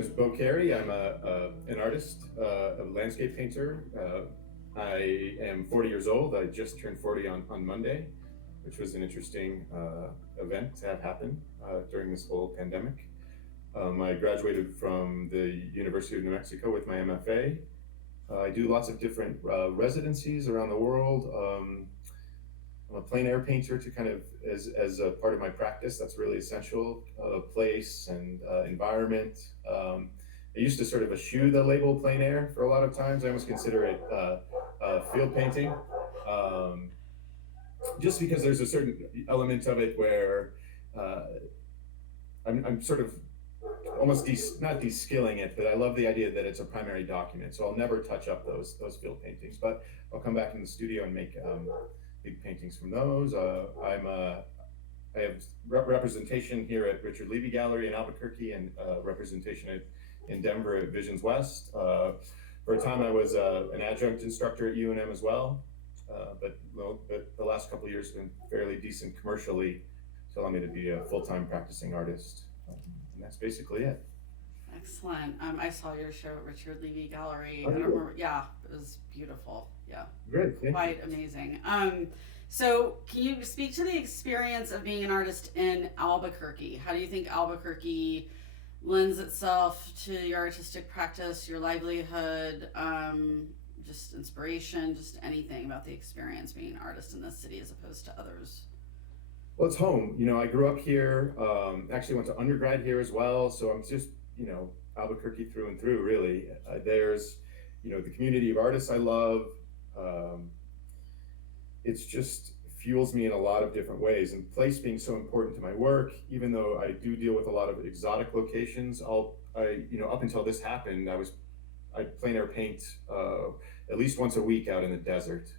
is CAREY. I'm an artist, a landscape painter. I am 40 years old. I just turned 40 on Monday, which was an interesting event to have happen during this whole pandemic. I graduated from the University of New Mexico with my MFA. I do lots of different residencies around the world. I'm a plein air painter to kind of, as a part of my practice, that's really essential, place and environment. I used to sort of eschew the label plein air for a lot of times. I almost consider it field painting, just because there's a certain element of it where I'm sort of almost not de-skilling it, but I love the idea that it's a primary document. So I'll never touch up those field paintings, but I'll come back in the studio and make big paintings from those. I have representation here at Richard Levy Gallery in Albuquerque, and representation in Denver at Visions West. For a time, I was an adjunct instructor at UNM as well, but the last couple of years have been fairly decent commercially to allow me to be a full-time practicing artist. And that's basically it. Excellent. I saw your show at Richard Levy Gallery. Oh, I don't remember. Yeah, it was beautiful. Yeah. Great. Quite amazing. So can you speak to the experience of being an artist in Albuquerque? How do you think Albuquerque lends itself to your artistic practice, your livelihood, just inspiration, just anything about the experience being an artist in this city as opposed to others? Well, it's home. I grew up here, actually went to undergrad here as well. So I'm just, Albuquerque through and through, really. There's, the community of artists I love. It's just fuels me in a lot of different ways, and place being so important to my work, even though I do deal with a lot of exotic locations. Up until this happened, I'd plein air paint at least once a week out in the desert.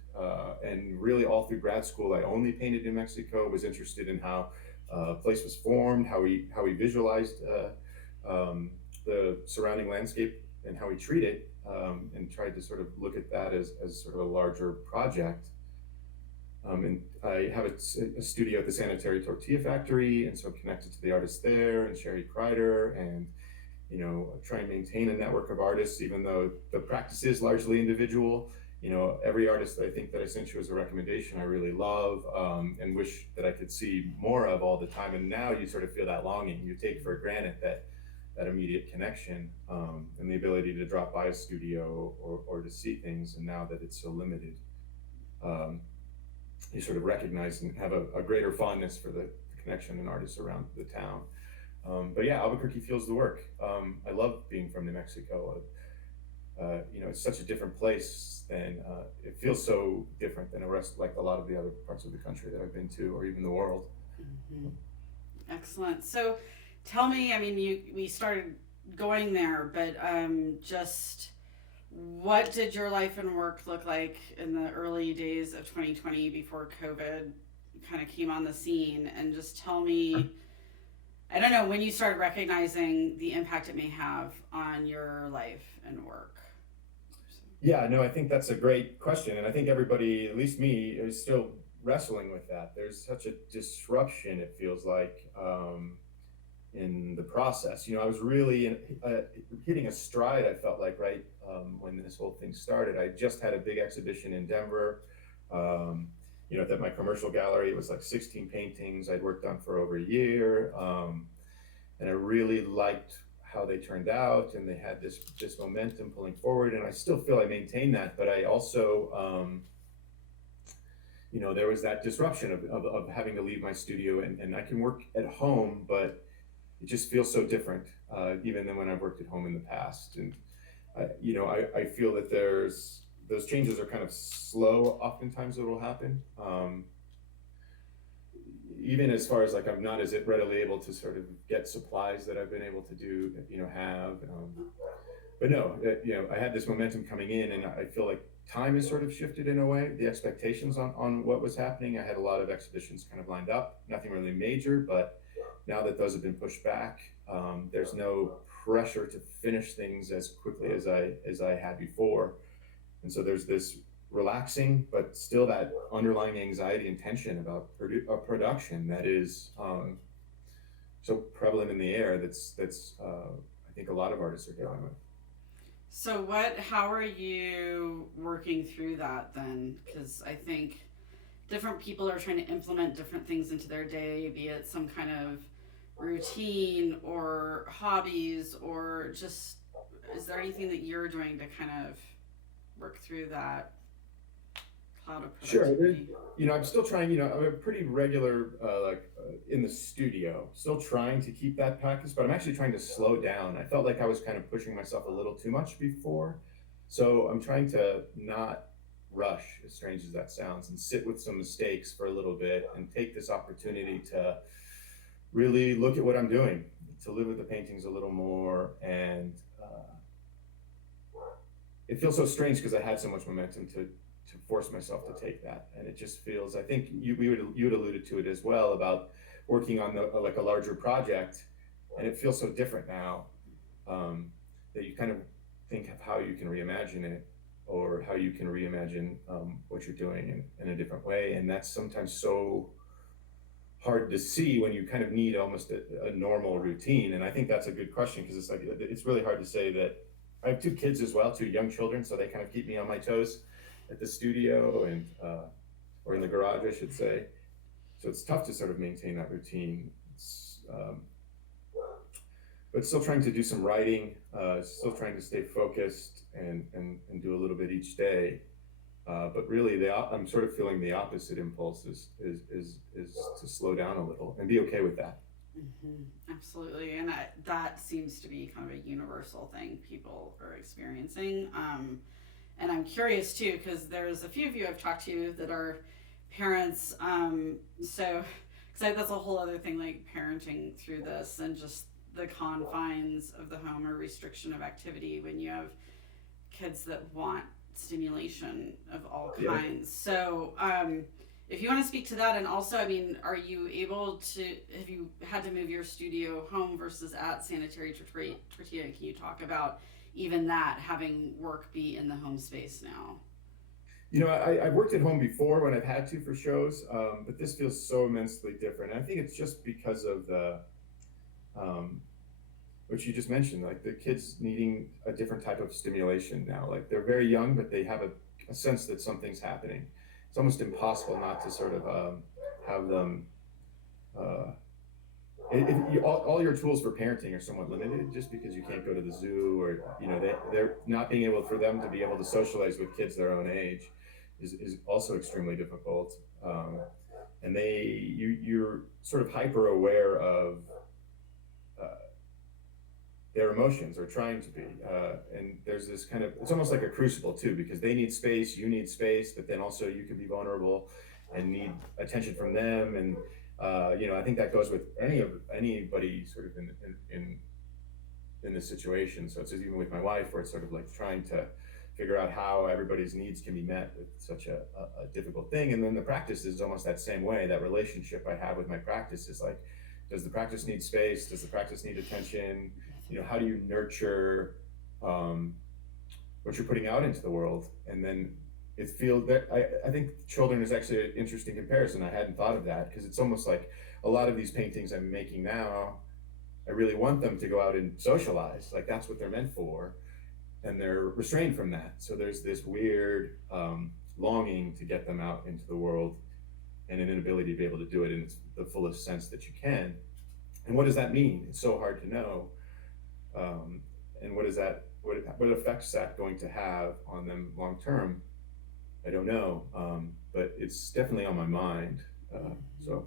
And really all through grad school, I only painted in Mexico, was interested in how a place was formed, how we visualized the surrounding landscape and how we treat it, and tried to sort of look at that as sort of a larger project. And I have a studio at the Sanitary Tortilla Factory, and so I'm connected to the artists there and Sherry Kreider, and try and maintain a network of artists, even though the practice is largely individual. Every artist that I think that I sent you as a recommendation, I really love, and wish that I could see more of all the time. And now you sort of feel that longing. You take for granted that immediate connection, and the ability to drop by a studio or to see things. And now that it's so limited, you sort of recognize and have a greater fondness for the connection and artists around the town. But yeah, Albuquerque feels the work. I love being from New Mexico. It's such a different place than, it feels so different than like a lot of the other parts of the country that I've been to, or even the world. Mm-hmm. Excellent. So tell me, we started going there, but just what did your life and work look like in the early days of 2020 before COVID kind of came on the scene? And just tell me, I don't know, when you started recognizing the impact it may have on your life and work. Yeah, no, I think that's a great question. And I think everybody, at least me, is still wrestling with that. There's such a disruption, it feels like, in the process. I was really hitting a stride, I felt like, right when this whole thing started. I just had a big exhibition in Denver. At my commercial gallery, it was like 16 paintings I'd worked on for over a year. And I really liked how they turned out, and they had this momentum pulling forward. And I still feel I maintain that, but I also, there was that disruption of having to leave my studio, and I can work at home, but it just feels so different, even than when I've worked at home in the past. And I feel that those changes are kind of slow. Oftentimes it will happen. Even as far as like, I'm not as readily able to sort of get supplies that I've been able to do, have. But no, I had this momentum coming in, and I feel like time has sort of shifted in a way. The expectations on what was happening. I had a lot of exhibitions kind of lined up, nothing really major, but now that those have been pushed back, there's no pressure to finish things as quickly as I had before. And so there's this relaxing, but still that underlying anxiety and tension about production that is so prevalent in the air. That's I I think a lot of artists are dealing with. So how are you working through that then? Because I think different people are trying to implement different things into their day, be it some kind of routine or hobbies, or just, is there anything that you're doing to kind of work through that cloud of Sure. productivity? I'm still trying, I'm a pretty regular, in the studio, still trying to keep that practice, but I'm actually trying to slow down. I felt like I was kind of pushing myself a little too much before. So I'm trying to not rush, as strange as that sounds, and sit with some mistakes for a little bit and take this opportunity to really look at what I'm doing, to live with the paintings a little more. And it feels so strange because I had so much momentum to force myself to take that, and it just feels, I think you had alluded to it as well about working on like a larger project, and it feels so different now, that you kind of think of how you can reimagine it, or how you can reimagine what you're doing in a different way. And that's sometimes so hard to see when you kind of need almost a normal routine. And I think that's a good question, because it's really hard to say that. I have 2 kids as well, 2 young children, so they kind of keep me on my toes at the studio and or in the garage, I should say. So it's tough to sort of maintain that routine. But still trying to do some writing, still trying to stay focused and do a little bit each day. But really, I'm sort of feeling the opposite impulse is to slow down a little and be okay with that. Absolutely, and that seems to be kind of a universal thing people are experiencing. And I'm curious too, because there's a few of you I've talked to that are parents. So, because that's a whole other thing, like parenting through this and just the confines of the home or restriction of activity when you have kids that want stimulation of all kinds. So, if you want to speak to that, and also, I mean, have you had to move your studio home versus at Sanitary Tortilla? Can you talk about even that, having work be in the home space now? I've worked at home before when I've had to for shows, but this feels so immensely different. And I think it's just because of the, what you just mentioned, like the kids needing a different type of stimulation now. Like they're very young, but they have a sense that something's happening. It's almost impossible not to sort of have them. All your tools for parenting are somewhat limited, just because you can't go to the zoo, or they're not being able for them to be able to socialize with kids their own age is also extremely difficult. And you're sort of hyper aware of their emotions, or trying to be, and there's this kind of, it's almost like a crucible too, because they need space, you need space, but then also you can be vulnerable and need attention from them. And I think that goes with anybody sort of in this situation. So it's even with my wife, where it's sort of like trying to figure out how everybody's needs can be met with such a difficult thing. And then the practice is almost that same way. That relationship I have with my practice is like, does the practice need space? Does the practice need attention? How do you nurture what you're putting out into the world? And then it feels that I think children is actually an interesting comparison. I hadn't thought of that, because it's almost like a lot of these paintings I'm making now, I really want them to go out and socialize. Like that's what they're meant for, and they're restrained from that. So there's this weird longing to get them out into the world, and an inability to be able to do it in the fullest sense that you can. And what does that mean? It's so hard to know. And what effects that going to have on them long term? I don't know, but it's definitely on my mind. So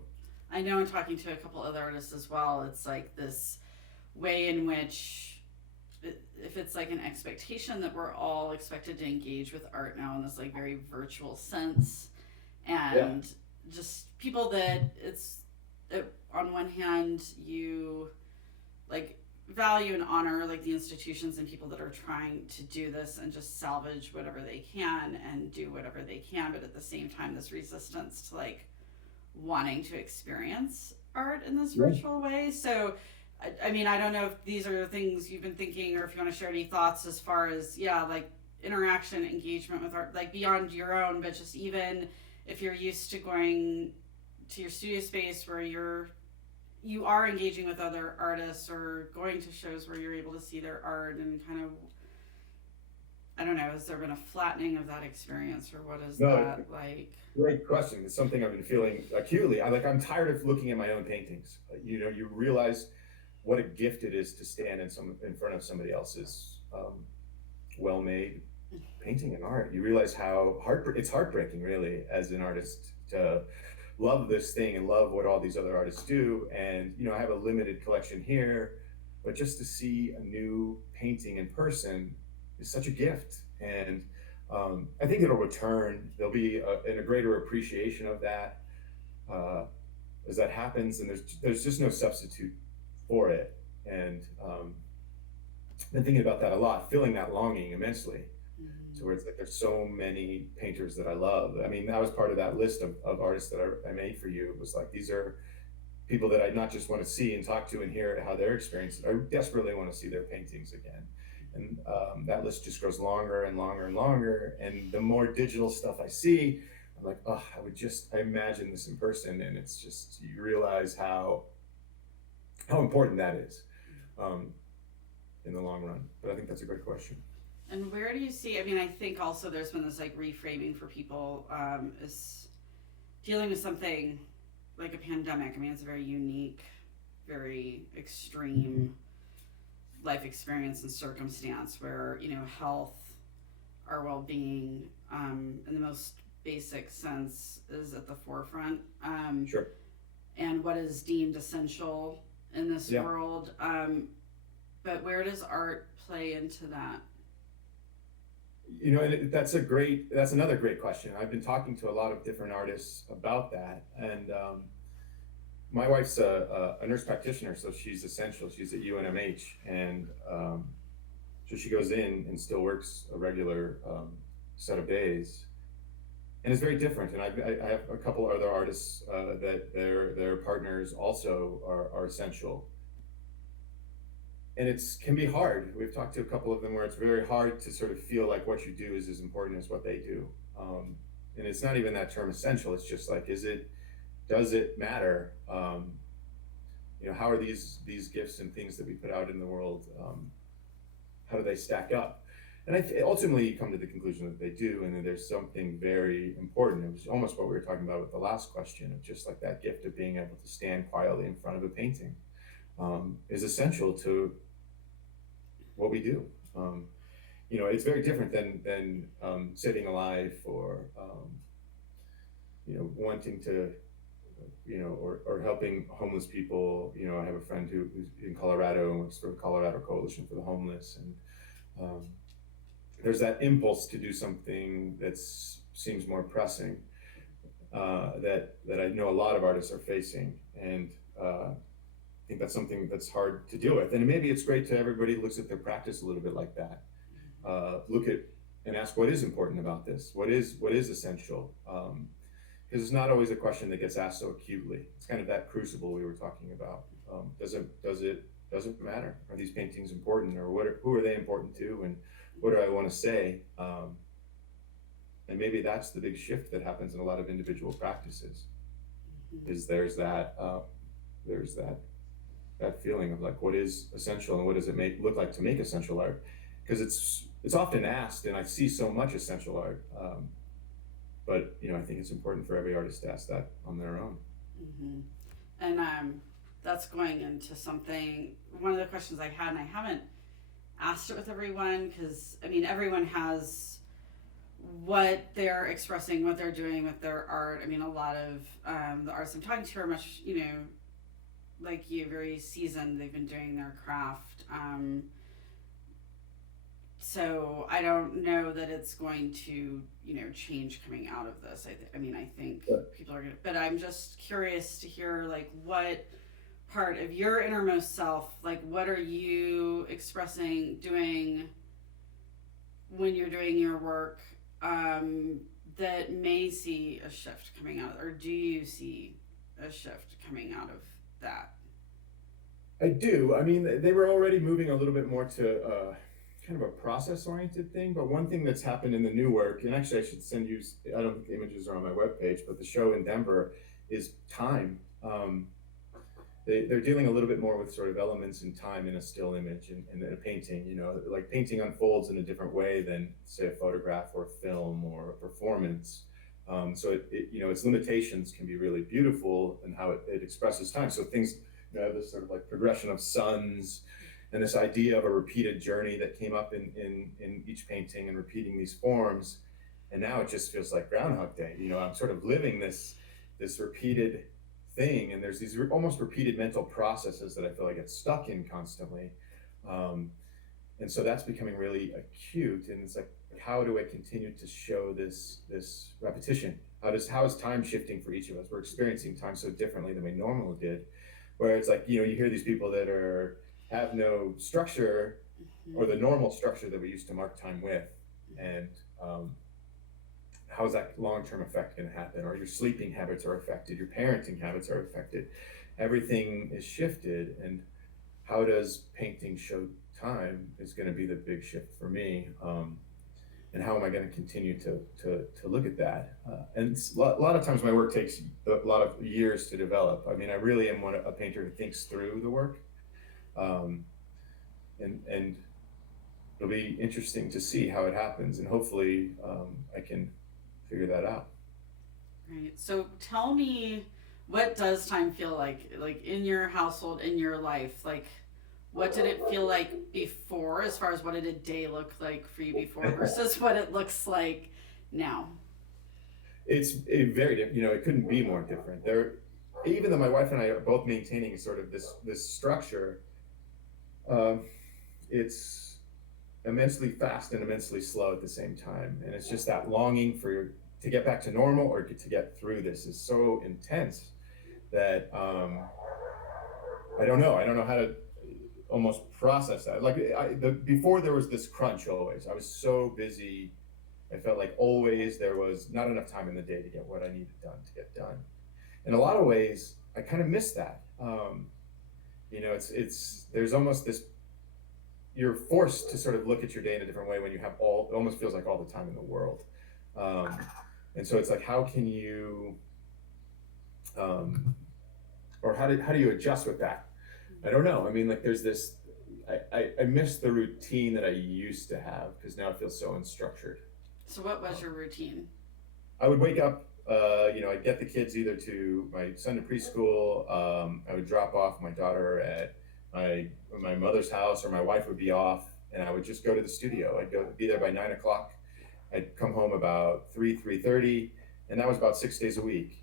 I know, in talking to a couple other artists as well, it's like this way in which, if it's like an expectation that we're all expected to engage with art now in this like very virtual sense, and just people that on one hand you like value and honor like the institutions and people that are trying to do this and just salvage whatever they can and do whatever they can, but at the same time this resistance to like wanting to experience art in this virtual way. So I mean, I don't know if these are things you've been thinking, or if you want to share any thoughts as far as like interaction, engagement with art, like beyond your own, but just even if you're used to going to your studio space where you're you are engaging with other artists or going to shows where you're able to see their art and kind of, I don't know, has there been a flattening of that experience, or what is No, that like? great question. It's something I've been feeling acutely. I'm tired of looking at my own paintings. You realize what a gift it is to stand in front of somebody else's well-made painting and art. You realize how it's heartbreaking, really, as an artist, to love this thing and love what all these other artists do. And I have a limited collection here, but just to see a new painting in person is such a gift. And I think it'll return. There'll be a greater appreciation of that as that happens, and there's just no substitute for it. And been thinking about that a lot, feeling that longing immensely. So where it's like there's so many painters that I love. I mean, that was part of that list of artists that I made for you. It was like, these are people that I not just want to see and talk to and hear how their experience. I desperately want to see their paintings again. And that list just grows longer and longer and longer. And the more digital stuff I see, I'm like, oh, I imagine this in person. And it's just, you realize how important that is in the long run. But I think that's a great question. And where do you see, I mean, I think also there's been this like reframing for people is dealing with something like a pandemic. I mean, it's a very unique, very extreme life experience and circumstance where, health, our well-being, in the most basic sense is at the forefront. Sure. And what is deemed essential in this world. But where does art play into that? And that's another great question. I've been talking to a lot of different artists about that, and my wife's a nurse practitioner, so she's essential. She's at UNMH, and so she goes in and still works a regular set of days, and it's very different. And I have a couple other artists that their partners also are essential. And it can be hard. We've talked to a couple of them where it's very hard to sort of feel like what you do is as important as what they do. And it's not even that term essential. It's just like, does it matter? How are these gifts and things that we put out in the world, how do they stack up? And ultimately you come to the conclusion that they do, and that there's something very important. It was almost what we were talking about with the last question, of just like that gift of being able to stand quietly in front of a painting is essential to what we do. It's very different than saving a life or wanting to, or helping homeless people. I have a friend who's in Colorado and works for the Colorado Coalition for the Homeless, and there's that impulse to do something that seems more pressing that I know a lot of artists are facing, and I think that's something that's hard to deal with. And maybe it's great to everybody who looks at their practice a little bit like that. Look at and ask, what is important about this? What is essential? Because it's not always a question that gets asked so acutely. It's kind of that crucible we were talking about. Does it matter? Are these paintings important, or who are they important to, and what do I want to say? And maybe that's the big shift that happens in a lot of individual practices. Is there's that feeling of like, what is essential and what does it look like to make essential art? Because it's often asked, and I see so much essential art, but I think it's important for every artist to ask that on their own. And that's going into one of the questions I had, and I haven't asked it with everyone, because everyone has what they're expressing, what they're doing with their art. A lot of the artists I'm talking to are much, like you, very seasoned. They've been doing their craft. So I don't know that it's going to, change coming out of this. I think people are gonna, but I'm just curious to hear, like, what part of your innermost self, like, what are you expressing, doing when you're doing your work, that may see a shift coming out, or do you see a shift coming out of that? I do. They were already moving a little bit more to kind of a process-oriented thing, but one thing that's happened in the new work, and actually I should send you, I don't think the images are on my webpage, but the show in Denver is time. they're dealing a little bit more with sort of elements in time in a still image and in a painting, you know, like painting unfolds in a different way than say a photograph or film or a performance. So you know, its limitations can be really beautiful in how it expresses time. So things, you know, this sort of like progression of suns and this idea of a repeated journey that came up in each painting and repeating these forms. And now it just feels like Groundhog Day. You know, I'm sort of living this repeated thing, and there's these almost repeated mental processes that I feel like I get stuck in constantly. And so that's becoming really acute. And it's like, how do I continue to show this repetition? How is time shifting for each of us? We're experiencing time so differently than we normally did. Where it's like, you know, you hear these people that have no structure or the normal structure that we used to mark time with, and how is that long-term effect going to happen? Or your sleeping habits are affected, your parenting habits are affected, everything is shifted. And how does painting show time is going to be the big shift for me. And how am I going to continue to look at that? And a lot of times my work takes a lot of years to develop. I mean, I really am a painter who thinks through the work. And it'll be interesting to see how it happens, and hopefully I can figure that out. Right. So tell me, what does time feel like in your household, in your life? Like, what did it feel like before, as far as what did a day look like for you before versus what it looks like now? It's very different. You know, it couldn't be more different. Even though my wife and I are both maintaining sort of this structure, it's immensely fast and immensely slow at the same time. And it's just that longing to get back to normal or to get through this is so intense that I don't know how to almost process that. Like before there was this crunch always. I was so busy. I felt like always there was not enough time in the day to get what I needed done to get done. In a lot of ways, I kind of miss that. You know, there's almost this, you're forced to sort of look at your day in a different way when you have it almost feels like all the time in the world. And so it's like, how can you, or how do you adjust with that? I don't know. I mean, like there's this, I miss the routine that I used to have because now it feels so unstructured. So what was your routine? I would wake up, you know, I'd get the kids either to my son to preschool. I would drop off my daughter at my mother's house, or my wife would be off, and I would just go to the studio. I'd be there by 9 o'clock. I'd come home about 3:30, and that was about 6 days a week.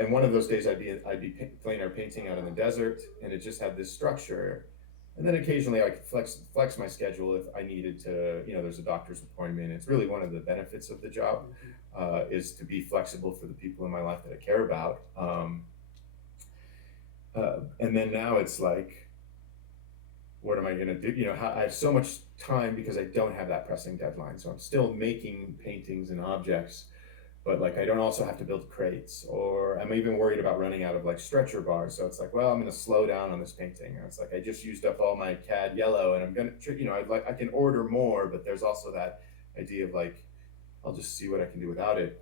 And one of those days I'd be playing or painting out in the desert, and it just had this structure. And then occasionally I could flex my schedule if I needed to. You know, there's a doctor's appointment. It's really one of the benefits of the job, is to be flexible for the people in my life that I care about. And then now it's like, what am I going to do? You know, I have so much time because I don't have that pressing deadline. So I'm still making paintings and objects, but like I don't also have to build crates, or I'm even worried about running out of like stretcher bars. So it's like, well, I'm going to slow down on this painting. Or it's like, I just used up all my CAD yellow, and I'm going to, you know, I can order more, but there's also that idea of like, I'll just see what I can do without it.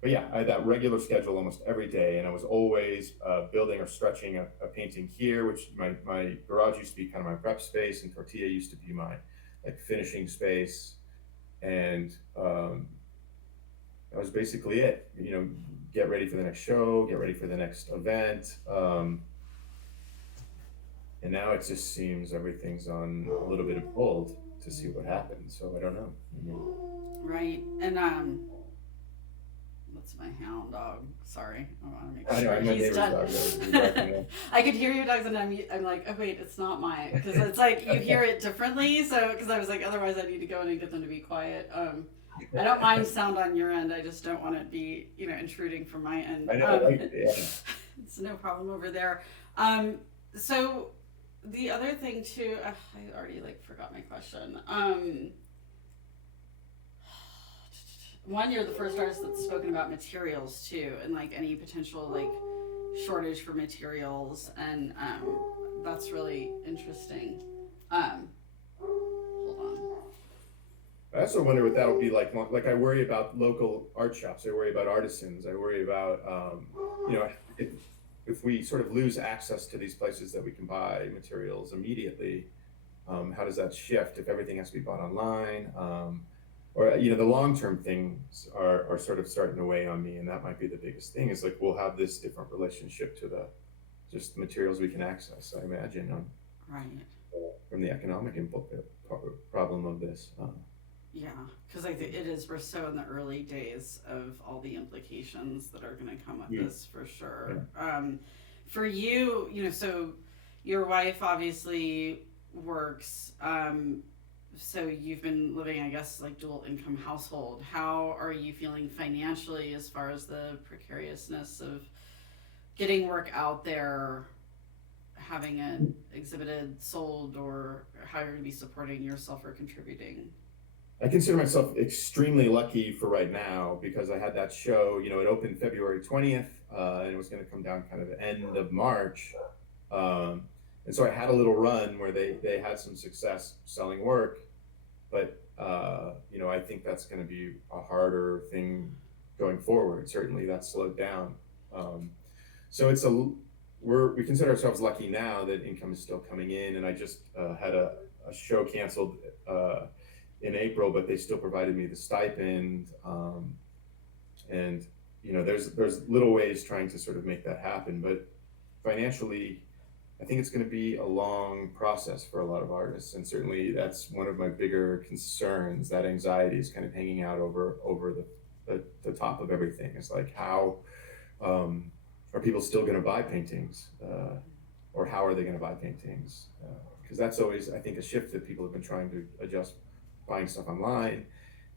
But yeah, I had that regular schedule almost every day, and I was always building or stretching a painting here, which my garage used to be kind of my prep space, and Tortilla used to be my like finishing space, and that was basically it. You know, get ready for the next show, get ready for the next event, and now it just seems everything's on a little bit of hold to see what happens. So I don't know. I mean, Right. And that's my hound dog. Sorry, I want to make I know, sure I'm my he's neighbor's done. dog, though. I could hear your dogs, and I'm like, oh wait, it's not mine, because it's like you hear it differently. So because I was like, otherwise I need to go in and get them to be quiet. I don't mind sound on your end. I just don't want it to be, you know, intruding from my end. I know, yeah. It's no problem over there. So the other thing too, I already like forgot my question. One, you're the first artist that's spoken about materials too, and like any potential like shortage for materials, and that's really interesting. Hold on. I also wonder what that would be like. Like I worry about local art shops. I worry about artisans. I worry about, you know, if we sort of lose access to these places that we can buy materials immediately, how does that shift if everything has to be bought online? Or the long-term things are sort of starting to weigh on me, and that might be the biggest thing. Is like we'll have this different relationship to the just materials we can access. I imagine Right. from the economic problem of this. Yeah, because it is, we're so in the early days of all the implications that are going to come with this for sure. For you, so your wife obviously works, so you've been living, I guess, like dual income household. How are you feeling financially as far as the precariousness of getting work out there, having it exhibited, sold, or how you're going to be supporting yourself or contributing? I consider myself extremely lucky for right now because I had that show, it opened February 20th, and it was going to come down kind of end of March. And so I had a little run where they had some success selling work, but, I think that's going to be a harder thing going forward. Certainly that slowed down. So we consider ourselves lucky now that income is still coming in, and I just had a show canceled in April, but they still provided me the stipend, and there's little ways trying to sort of make that happen, but financially I think it's going to be a long process for a lot of artists, and certainly that's one of my bigger concerns. That anxiety is kind of hanging out over the top of everything. It's like how are people still going to buy paintings, or how are they going to buy paintings? Because that's always, I think, a shift that people have been trying to adjust, buying stuff online,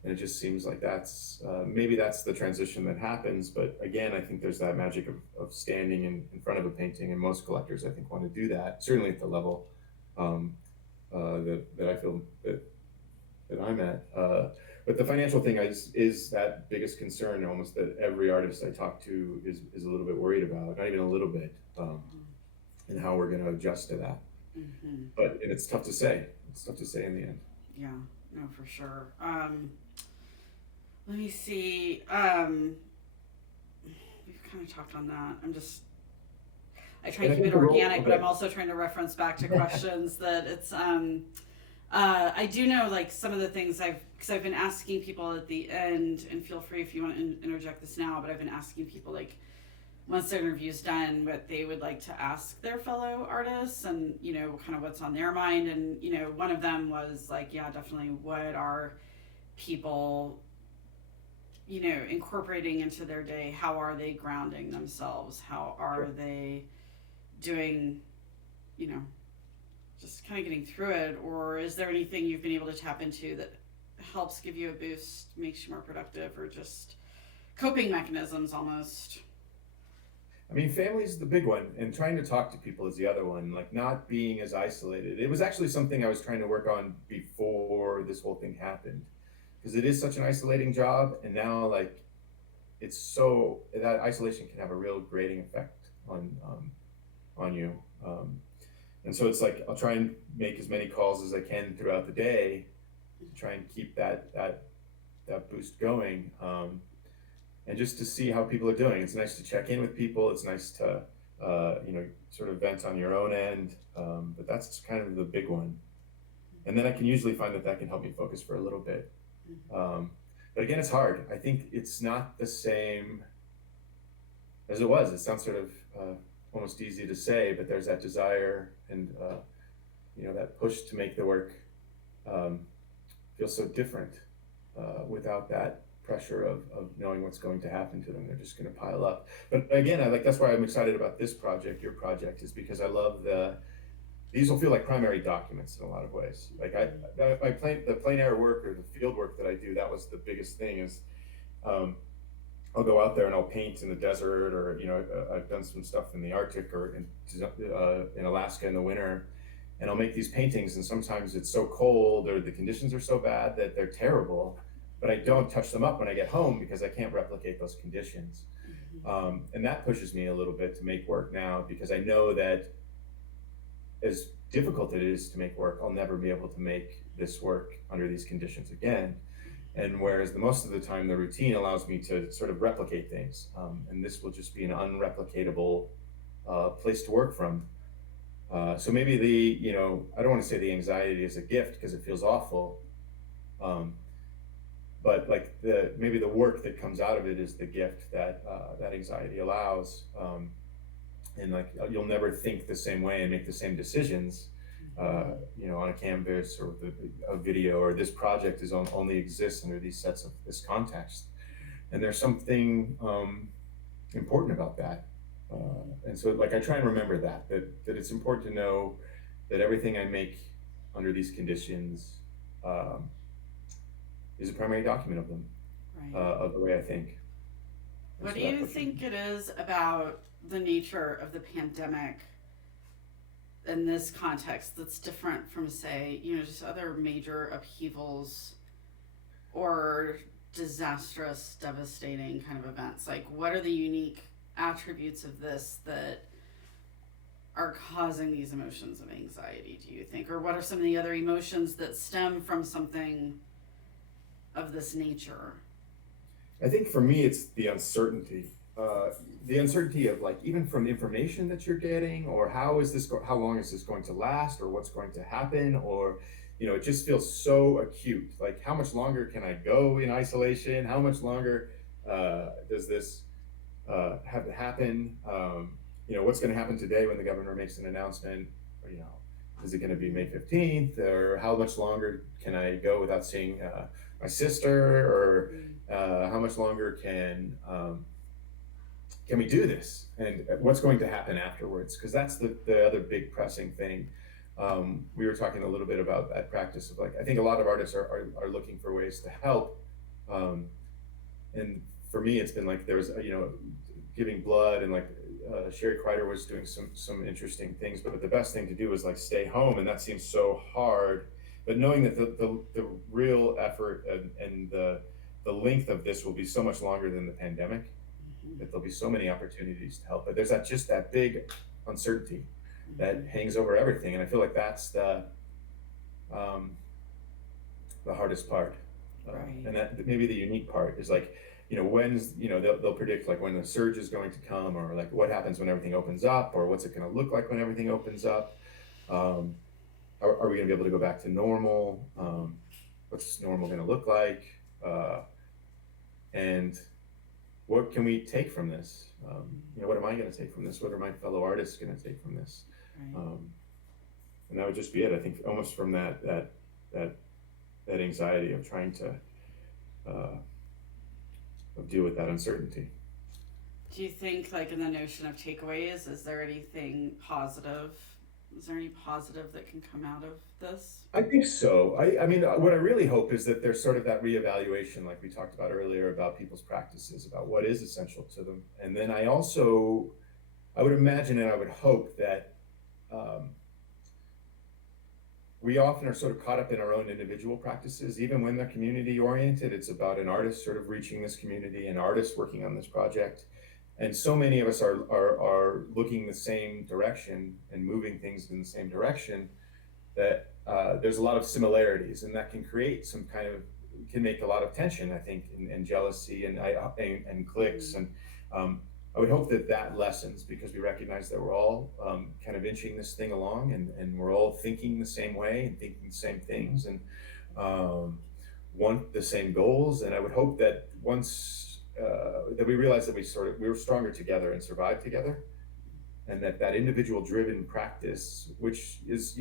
and it just seems like maybe that's the transition that happens. But again, I think there's that magic of standing in front of a painting, and most collectors, I think, want to do that, certainly at the level that I feel that I'm at. But the financial thing is that biggest concern, almost, that every artist I talk to is a little bit worried about, not even a little bit, and how we're going to adjust to that. And it's tough to say. It's tough to say in the end. Yeah, no, for sure. Let me see. We've kind of talked on that. I try to keep it organic, but I'm also trying to reference back to questions that it's, I do know, like, some of the things because I've been asking people at the end, and feel free if you want to interject this now, but I've been asking people, like, once their interview's done, what they would like to ask their fellow artists, and, kind of what's on their mind. And, one of them was like, yeah, definitely, what are people, incorporating into their day? How are they grounding themselves? How are they doing, just kind of getting through it? Or is there anything you've been able to tap into that helps give you a boost, makes you more productive, or just coping mechanisms almost? I mean, family's the big one, and trying to talk to people is the other one, like not being as isolated. It was actually something I was trying to work on before this whole thing happened, because it is such an isolating job, and now, like, that isolation can have a real grating effect on you. And so it's like I'll try and make as many calls as I can throughout the day to try and keep that boost going. And just to see how people are doing. It's nice to check in with people. It's nice to, sort of vent on your own end. But that's kind of the big one. And then I can usually find that can help me focus for a little bit. But again, it's hard. I think it's not the same as it was. It sounds sort of almost easy to say, but there's that desire and, that push to make the work feel so different without that pressure of knowing what's going to happen to them. They're just going to pile up. But again, that's why I'm excited about this project, your project, is because I love these will feel like primary documents in a lot of ways. Like the plein air work or the field work that I do, that was the biggest thing is, I'll go out there and I'll paint in the desert, or, I've done some stuff in the Arctic or in Alaska in the winter, and I'll make these paintings, and sometimes it's so cold or the conditions are so bad that they're terrible, but I don't touch them up when I get home because I can't replicate those conditions. And that pushes me a little bit to make work now, because I know that as difficult it is to make work, I'll never be able to make this work under these conditions again. And whereas most of the time the routine allows me to sort of replicate things, and this will just be an unreplicatable place to work from. So maybe I don't want to say the anxiety is a gift because it feels awful, um, but like maybe the work that comes out of it is the gift that that anxiety allows. And like you'll never think the same way and make the same decisions, on a canvas or a video, or this project only exists under these sets of this context. And there's something important about that. And so like I try and remember that it's important to know that everything I make under these conditions is a primary document of them, Right. of the way I think. And What so do that you puts me- think it is about the nature of the pandemic in this context that's different from, say, just other major upheavals or disastrous, devastating kind of events? Like, what are the unique attributes of this that are causing these emotions of anxiety, do you think? Or what are some of the other emotions that stem from something of this nature? I think for me, it's the uncertainty. The uncertainty of like even from information that you're getting, or how long is this going to last, or what's going to happen, or it just feels so acute. Like how much longer can I go in isolation? How much longer does this have to happen? What's going to happen today when the governor makes an announcement? Is it going to be May 15th, or how much longer can I go without seeing my sister, or how much longer can we do this, and what's going to happen afterwards? Because that's the other big pressing thing. We were talking a little bit about that practice of like, I think a lot of artists are looking for ways to help. And for me, it's been like there's, giving blood, and like Sherry Kreider was doing some interesting things, but the best thing to do is like stay home. And that seems so hard, but knowing that the real effort and the length of this will be so much longer than the pandemic, that there'll be so many opportunities to help, but there's just that big uncertainty that hangs over everything. And I feel like that's the hardest part. Right. And that maybe the unique part is like, when's, they'll predict like when the surge is going to come, or like what happens when everything opens up, or what's it going to look like when everything opens up. Are we going to be able to go back to normal? What's normal going to look like? And what can we take from this? What am I going to take from this? What are my fellow artists going to take from this? Right. And that would just be it. I think almost from that anxiety of trying to deal with that uncertainty. Do you think, like, in the notion of takeaways, is there anything positive? Is there any positive that can come out of this? I think so. I mean, what I really hope is that there's sort of that reevaluation, like we talked about earlier, about people's practices, about what is essential to them. And then I would imagine and I would hope that we often are sort of caught up in our own individual practices, even when they're community oriented. It's about an artist sort of reaching this community, an artist working on this project. And so many of us are looking the same direction and moving things in the same direction, that there's a lot of similarities, and that can create can make a lot of tension, I think, and jealousy and cliques. And I would hope that lessens, because we recognize that we're all kind of inching this thing along, and we're all thinking the same way and thinking the same things, and want the same goals. And I would hope that once that we realize that we were stronger together and survived together, and that individual driven practice, which is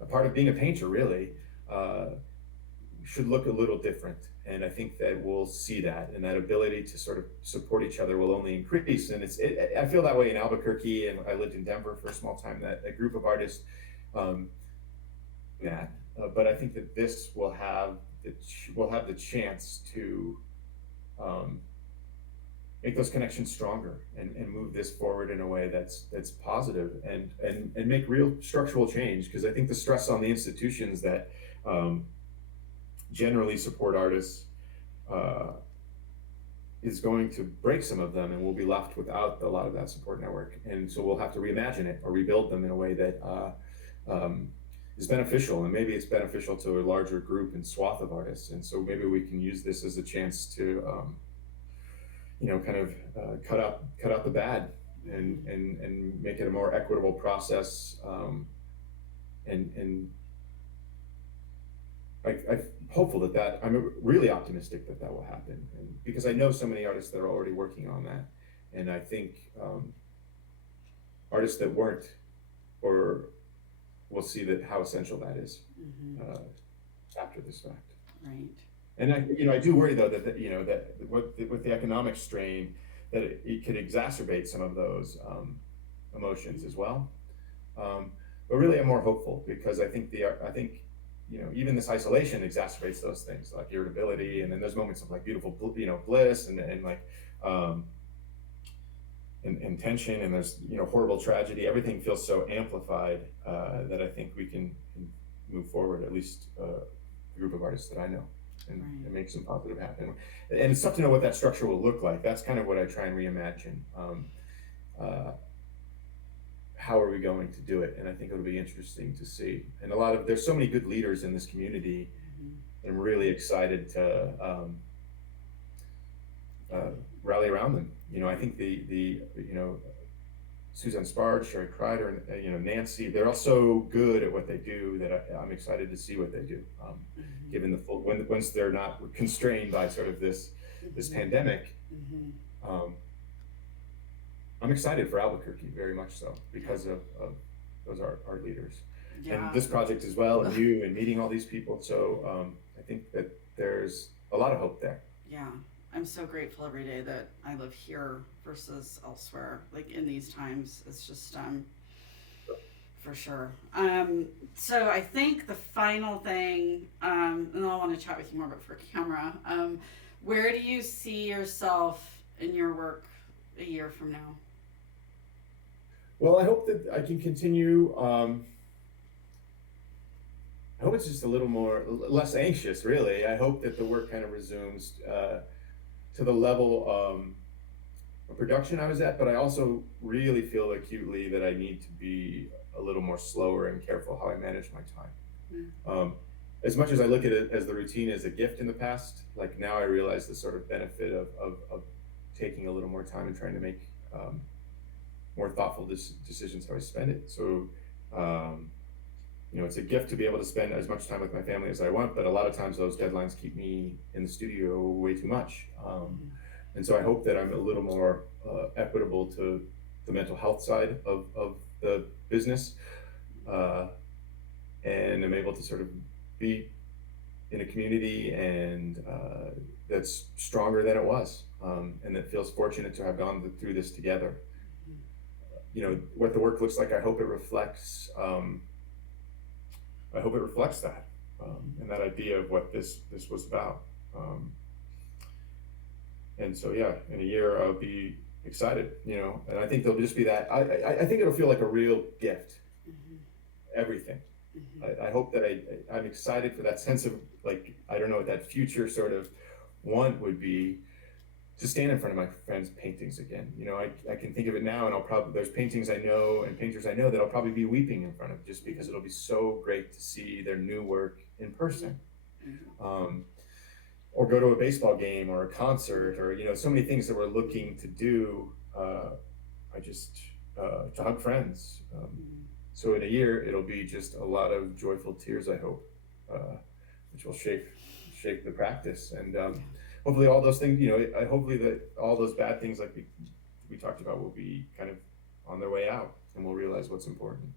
a part of being a painter, really, should look a little different. And I think that we'll see that, and that ability to sort of support each other will only increase. And I feel that way in Albuquerque, and I lived in Denver for a small time, that a group of artists but I think that this will have the chance to make those connections stronger, and move this forward in a way that's positive, and make real structural change. Because I think the stress on the institutions that generally support artists is going to break some of them, and we'll be left without a lot of that support network. And so we'll have to reimagine it or rebuild them in a way that is beneficial, and maybe it's beneficial to a larger group and swath of artists. And so maybe we can use this as a chance to cut out the bad, and make it a more equitable process. And I'm hopeful that I'm really optimistic that will happen, and because I know so many artists that are already working on that, and I think artists that weren't or will see that how essential that is after this fact. Right. And I do worry though that that with the economic strain, that it could exacerbate some of those emotions as well. But really, I'm more hopeful because I think even this isolation exacerbates those things like irritability, and then there's moments of like beautiful bliss and like and tension, and there's horrible tragedy. Everything feels so amplified that I think we can move forward, at least the group of artists that I know, and make some positive happen. And it's tough to know what that structure will look like. That's kind of what I try and reimagine. How are we going to do it? And I think it'll be interesting to see. And there's so many good leaders in this community. I'm really excited to rally around them. I think the Suzanne Sparge, Sherry Kreider, and Nancy, they're all so good at what they do that I'm excited to see what they do. Given the full, once they're not constrained by sort of this pandemic, I'm excited for Albuquerque very much so because of those art leaders and this project as well, and you and meeting all these people. So I think that there's a lot of hope there. Yeah. I'm so grateful every day that I live here versus elsewhere. Like in these times, it's just for sure. So I think the final thing, and I want to chat with you more about for camera. Where do you see yourself in your work a year from now? Well, I hope that I can continue. I hope it's just a little less anxious, really. I hope that the work kind of resumes to the level of production I was at, but I also really feel acutely that I need to be a little more slower and careful how I manage my time. As much as I look at it as the routine as a gift in the past, like now I realize the sort of benefit of taking a little more time and trying to make more thoughtful decisions how I spend it. So, it's a gift to be able to spend as much time with my family as I want, but a lot of times those deadlines keep me in the studio way too much. And so I hope that I'm a little more equitable to the mental health side of the business, and I'm able to sort of be in a community and that's stronger than it was, and that feels fortunate to have gone through this together. What the work looks like, I hope it reflects that, and that idea of what this was about. And so, yeah, in a year I'll be excited, and I think there'll just be that. I think it'll feel like a real gift. Everything. I hope that I'm excited for that sense of like, I don't know what that future sort of want would be, to stand in front of my friends' paintings again. I can think of it now, and there's paintings I know and painters I know that I'll probably be weeping in front of, just because it'll be so great to see their new work in person. Or go to a baseball game or a concert, or so many things that we're looking to do. To hug friends. So in a year it'll be just a lot of joyful tears, I hope, which will shape the practice, and hopefully all those things, hopefully that all those bad things like we talked about will be kind of on their way out, and we'll realize what's important.